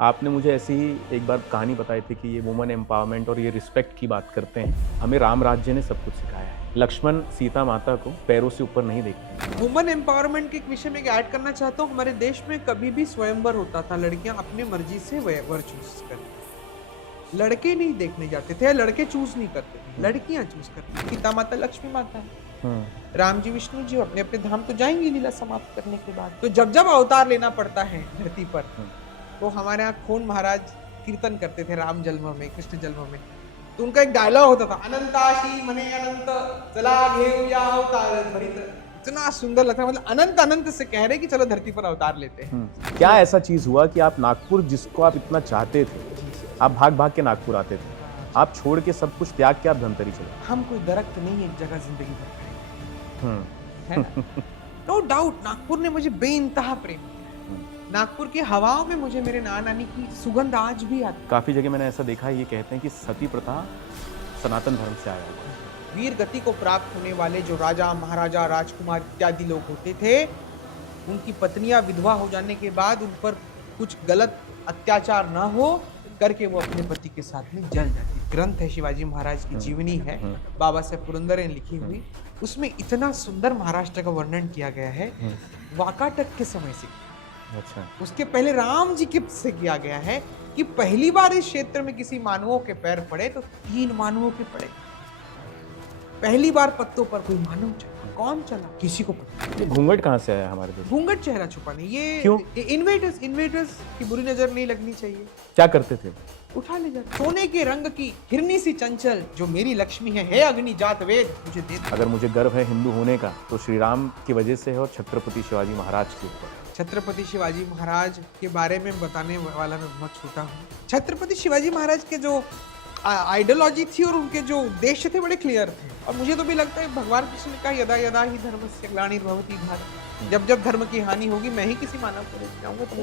आपने मुझे ऐसी ही एक बार कहानी बताई थी कि ये वुमेन एम्पावरमेंट और ये रिस्पेक्ट की बात करते हैं। हमें राम राज्य ने सब कुछ सिखाया है। लक्ष्मण सीता माता को पैरों से ऊपर नहीं देखते। वुमन एम्पावरमेंट के एक विषय में ऐड करना चाहता हूँ। हमारे देश में कभी भी स्वयंवर होता था, लड़कियां अपनी मर्जी से वर चूज करती, लड़के नहीं देखने जाते थे, लड़के चूज नहीं करते थे, लड़कियां चूज करती। सीता माता लक्ष्मी माता है, राम जी विष्णु जी अपने अपने धाम तो जाएंगे लीला समाप्त करने के बाद। तो जब जब अवतार लेना पड़ता है धरती पर, तो हमारे यहाँ खून महाराज कीर्तन करते थे राम जन्म में, कृष्ण जन्म में। तो उनका एक डायलॉग होता था, अनंताशी मने अनंत चला घेऊया अवतार धरित। इतना सुंदर लगता है, मतलब अनंत अनंत से कह रहे कि चलो धरती पर अवतार लेते हैं। क्या ऐसा चीज हुआ कि आप नागपुर, जिसको आप इतना चाहते थे, आप भाग भाग के नागपुर आते थे, आप छोड़ के सब कुछ त्याग के आप धमतरी चले? हम कोई दरख्त नहीं एक जगह जिंदगी भर खड़े, है ना? नो डाउट नागपुर ने मुझे बेइंतहा प्रेम किया। नागपुर की हवाओं में मुझे मेरे नाना नानी की सुगंध आज भी आती। काफी जगह मैंने ऐसा देखा है, ये कहते हैं कि सती प्रथा सनातन धर्म से आया हुआ है। वीर गति को प्राप्त होने वाले जो राजा महाराजा राजकुमार इत्यादि लोग होते थे, उनकी पत्नियां विधवा हो जाने के बाद उन पर कुछ गलत अत्याचार न हो करके वो अपने पति के साथ में जल जाती। ग्रंथ है शिवाजी महाराज की जीवनी है, बाबा साहेब पुरंदरे ने लिखी हुई। उसमें इतना सुंदर महाराष्ट्र का वर्णन किया गया है, वाकाटक के समय से। अच्छा। उसके पहले राम जी के से किया गया है कि पहली बार इस क्षेत्र में किसी मानवों के पैर पड़े तो 3 मानवों के पड़े। पहली बार पत्तों पर कोई मानव चला, कौन चला किसी को पता। ये घूंघट कहाँ से आया हमारे देश? घूंघट चेहरा छुपाने, ये क्यों? इन्वेटर्स की बुरी नजर नहीं लगनी चाहिए। क्या करते थे? उठा ले जाते। सोने के रंग की हिरनी सी चंचल जो मेरी लक्ष्मी है अग्नि जात वेद मुझे दे। अगर मुझे गर्व है हिंदू होने का तो श्री राम की वजह से है और छत्रपति शिवाजी महाराज के ऊपर। छत्रपति शिवाजी महाराज के बारे में बताने वाला मैं बहुत छोटा हूँ। छत्रपति शिवाजी महाराज के जो आइडियोलॉजी थी और उनके जो उद्देश्य थे बड़े क्लियर थे, और मुझे तो भी लगता है भगवान कृष्ण ने कहा यदा यदा ही धर्मस्य ग्लानिर्भवति भारत, जब जब धर्म की हानि होगी मैं ही किसी मानव को लेकर जाऊंगा। तो